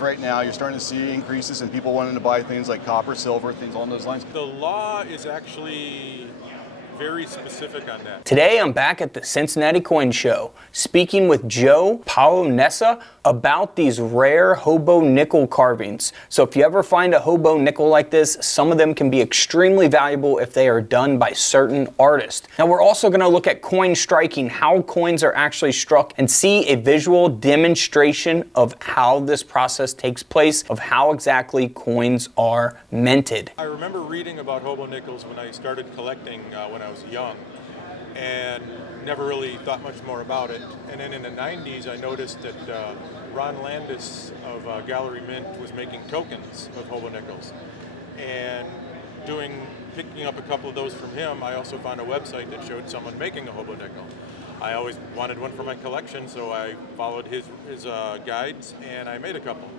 Right now, you're starting to see increases in people wanting to buy things like copper, silver, things along those lines. The law is actually very specific on that. Today I'm back at the Cincinnati Coin Show, speaking with Joe Paolo-Nessa about these rare hobo nickel carvings. So if you ever find a hobo nickel like this, some of them can be extremely valuable if they are done by certain artists. Now we're also going to look at coin striking, how coins are actually struck, and see a visual demonstration of how this process takes place, of how exactly coins are minted. I remember reading about hobo nickels when I started collecting when I was young, and never really thought much more about it. And then in the 90s, I noticed that Ron Landis of Gallery Mint was making tokens of hobo nickels. And picking up a couple of those from him, I also found a website that showed someone making a hobo nickel. I always wanted one for my collection, so I followed his guides, and I made a couple.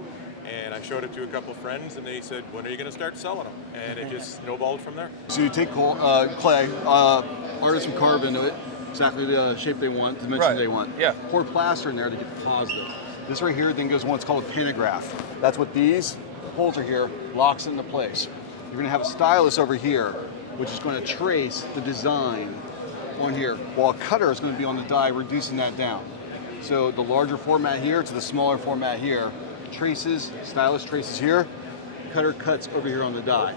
And I showed it to a couple of friends, and they said, when are you going to start selling them? And it just snowballed from there. So you take clay, artists will carve into it, exactly the shape they want, the dimension they want. Yeah. Pour plaster in there to get the positive. This right here then goes on what's called a pantograph. That's what these holes are here, locks into place. You're going to have a stylus over here, which is going to trace the design on here, while a cutter is going to be on the die, reducing that down. So the larger format here to the smaller format here, traces, stylus traces here, cutter cuts over here on the die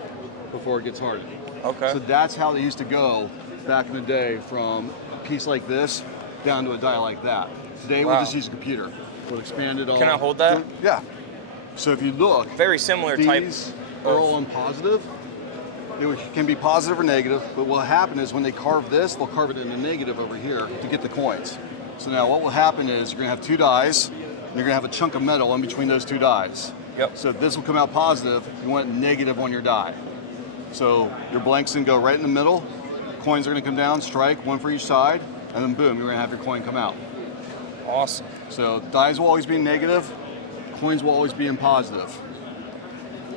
before it gets hardened. Okay. So that's how they used to go back in the day, from a piece like this down to a die like that. Today we'll just use a computer. We'll expand it all. Can I hold that? Yeah. So if you look, Very similar type. these are all on positive. It can be positive or negative, but what will happen is when they carve this, they'll carve it in a negative over here to get the coins. So now what will happen is you're gonna have two dies, and you're gonna have a chunk of metal in between those two dies. Yep. So this will come out positive, you want it negative on your die. So your blanks can go right in the middle, coins are gonna come down, strike, one for each side, and then boom, you're gonna have your coin come out. Awesome. So dies will always be in negative, coins will always be in positive.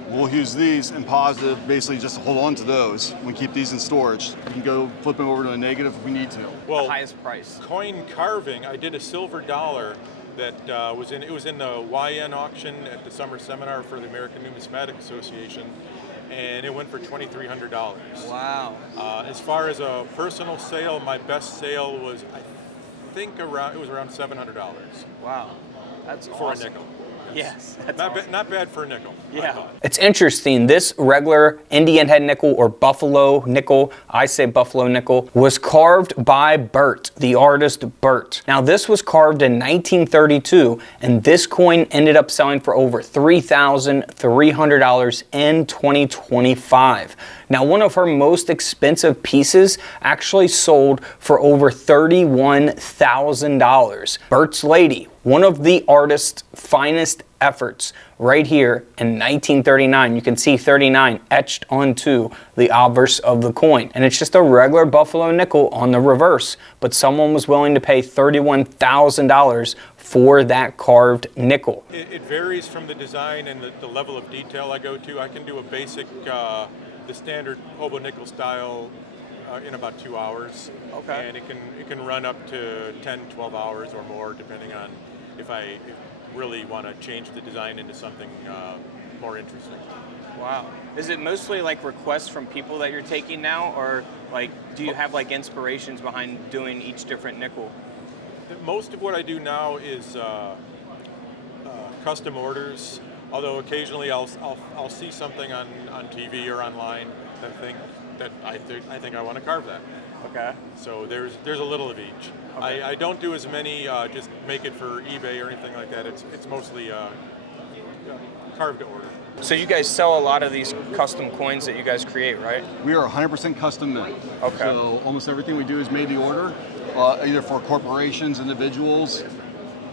We'll use these in positive, basically just to hold on to those. We keep these in storage. We can go flip them over to a negative if we need to. Well, The highest price. coin carving, I did a silver dollar that was in the YN auction at the summer seminar for the American Numismatic Association, and it went for $2,300. Wow. As far as a personal sale, my best sale was, I think, around $700 Wow. That's for awesome. a nickel. Yes. That's Not, awesome. not bad for a nickel. I Yeah. thought. It's interesting, this regular Indian head nickel or buffalo nickel, I say buffalo nickel, was carved by Burt, the artist Burt. Now this was carved in 1932, and this coin ended up selling for over $3,300 in 2025. Now one of her most expensive pieces actually sold for over $31,000. Burt's Lady, one of the artist's finest efforts, right here in 1939. You can see 39 etched onto the obverse of the coin. And it's just a regular buffalo nickel on the reverse, but someone was willing to pay $31,000 for that carved nickel. It varies from the design and the level of detail I go to. I can do a basic, the standard hobo nickel style in about 2 hours. Okay. And it can run up to 10, 12 hours or more, depending on if I really want to change the design into something more interesting. Wow. Is it mostly like requests from people that you're taking now, or like do you have like inspirations behind doing each different nickel? Most of what I do now is custom orders, although occasionally I'll see something on TV or online that I think I want to carve that. Okay. So there's a little of each. Okay. I don't do as many just make it for eBay or anything like that. It's mostly carved to order. So you guys sell a lot of these custom coins that you guys create, right? We are 100% custom mint. Okay. So almost everything we do is made to order, either for corporations, individuals,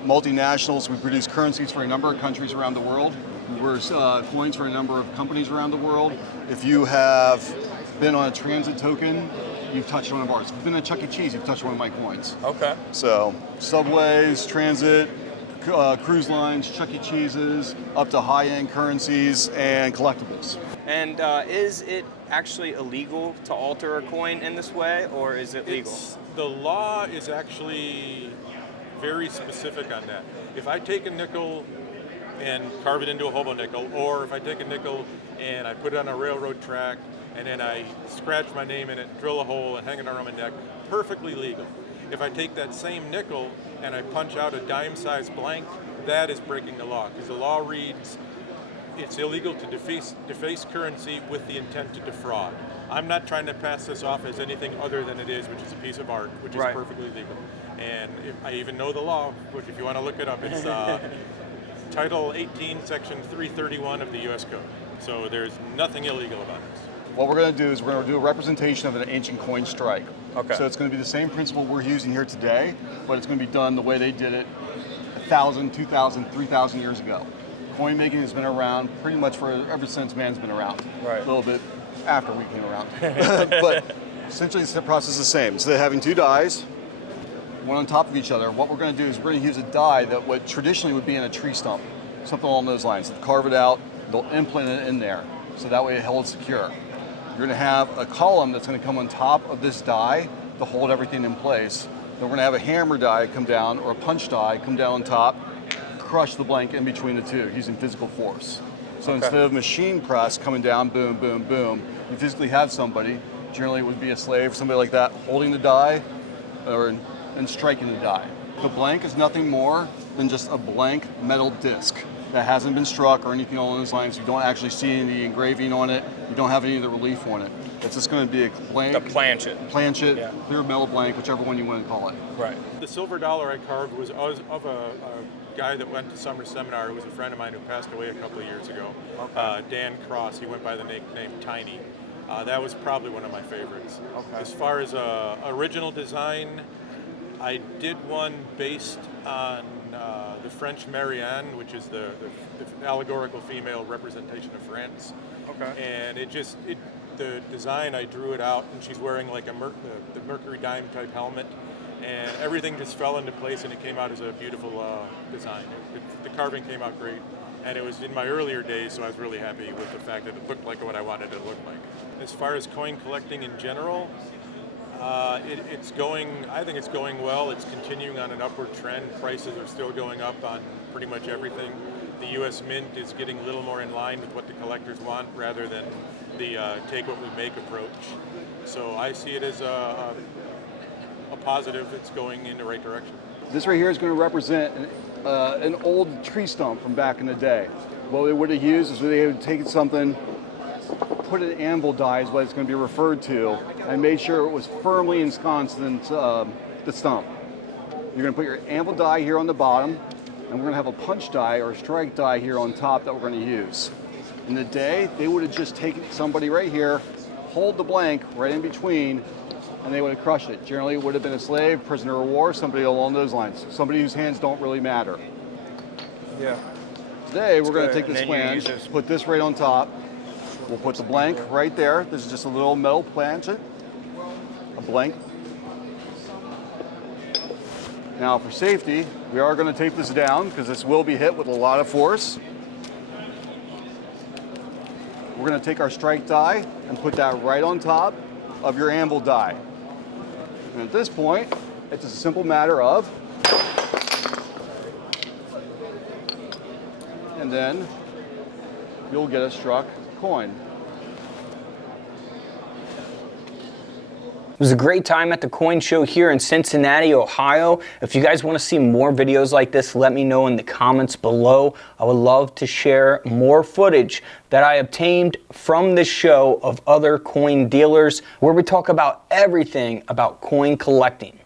multinationals. We produce currencies for a number of countries around the world. We're coins for a number of companies around the world. If you have been on a transit token, you've touched one of ours. If you've been at Chuck E. Cheese, you've touched one of my coins. Okay. So subways, transit, cruise lines, Chuck E. Cheese's, up to high-end currencies and collectibles. And is it actually illegal to alter a coin in this way, or is it legal? The law is actually very specific on that. If I take a nickel and carve it into a hobo nickel, or if I take a nickel and I put it on a railroad track and then I scratch my name in it, drill a hole and hang it around my neck, perfectly legal. If I take that same nickel and I punch out a dime-sized blank, that is breaking the law, because the law reads it's illegal to deface currency with the intent to defraud. I'm not trying to pass this off as anything other than it is, which is a piece of art, which is perfectly legal. And I even know the law, which if you want to look it up, it's Title 18, Section 331 of the U.S. Code. So there's nothing illegal about this. What we're going to do is we're going to do a representation of an ancient coin strike. Okay. So it's going to be the same principle we're using here today, but it's going to be done the way they did it 1,000, 2,000, 3,000 years ago. Coin making has been around pretty much ever since man's been around. Right. A little bit after we came around. But essentially the process is the same. Instead of having two dies, one on top of each other, what we're going to do is we're going to use a die that would traditionally would be in a tree stump, something along those lines. They'll carve it out, they'll implant it in there, so that way it holds secure. You're going to have a column that's going to come on top of this die to hold everything in place. Then we're going to have a hammer die come down, or a punch die come down on top, crush the blank in between the two using physical force. So instead of machine press coming down, boom, boom, boom, you physically have somebody, generally it would be a slave, somebody like that, holding the die and striking the die. The blank is nothing more than just a blank metal disc that hasn't been struck or anything along those lines. You don't actually see any engraving on it. You don't have any of the relief on it. It's just going to be a blank. The planchet. Planchet, clear metal blank, whichever one you want to call it. Right. The silver dollar I carved was of a guy that went to summer seminar who was a friend of mine who passed away a couple of years ago. Dan Cross. He went by the name Tiny. That was probably one of my favorites. As far as original design, I did one based on the French Marianne, which is the allegorical female representation of France. And the design, I drew it out, and she's wearing like the Mercury dime type helmet, and everything just fell into place, and it came out as a beautiful design. The carving came out great, and it was in my earlier days, so I was really happy with the fact that it looked like what I wanted it to look like. As far as coin collecting in general, I think it's going well. It's continuing on an upward trend. Prices are still going up on pretty much everything. The U.S. Mint is getting a little more in line with what the collectors want rather than the take what we make approach. So I see it as a positive. It's going in the right direction. This right here is going to represent an old tree stump from back in the day. What they would have used is they would take something, put an anvil die is what it's going to be referred to, and made sure it was firmly ensconced into the stump. You're going to put your anvil die here on the bottom, and we're going to have a punch die or a strike die here on top that we're going to use. In the day, they would have just taken somebody right here, hold the blank right in between, and they would have crushed it. Generally, it would have been a slave, prisoner of war, somebody along those lines. Somebody whose hands don't really matter. Yeah. Today, we're going to take this flange, put this right on top. We'll put the blank right there. This is just a little metal planchet, a blank. Now for safety, we are going to tape this down because this will be hit with a lot of force. We're going to take our strike die and put that right on top of your anvil die. And at this point, it's a simple matter of, and then you'll get a struck coin. It was a great time at the coin show here in Cincinnati, Ohio. If you guys want to see more videos like this, let me know in the comments below. I would love to share more footage that I obtained from this show of other coin dealers where we talk about everything about coin collecting.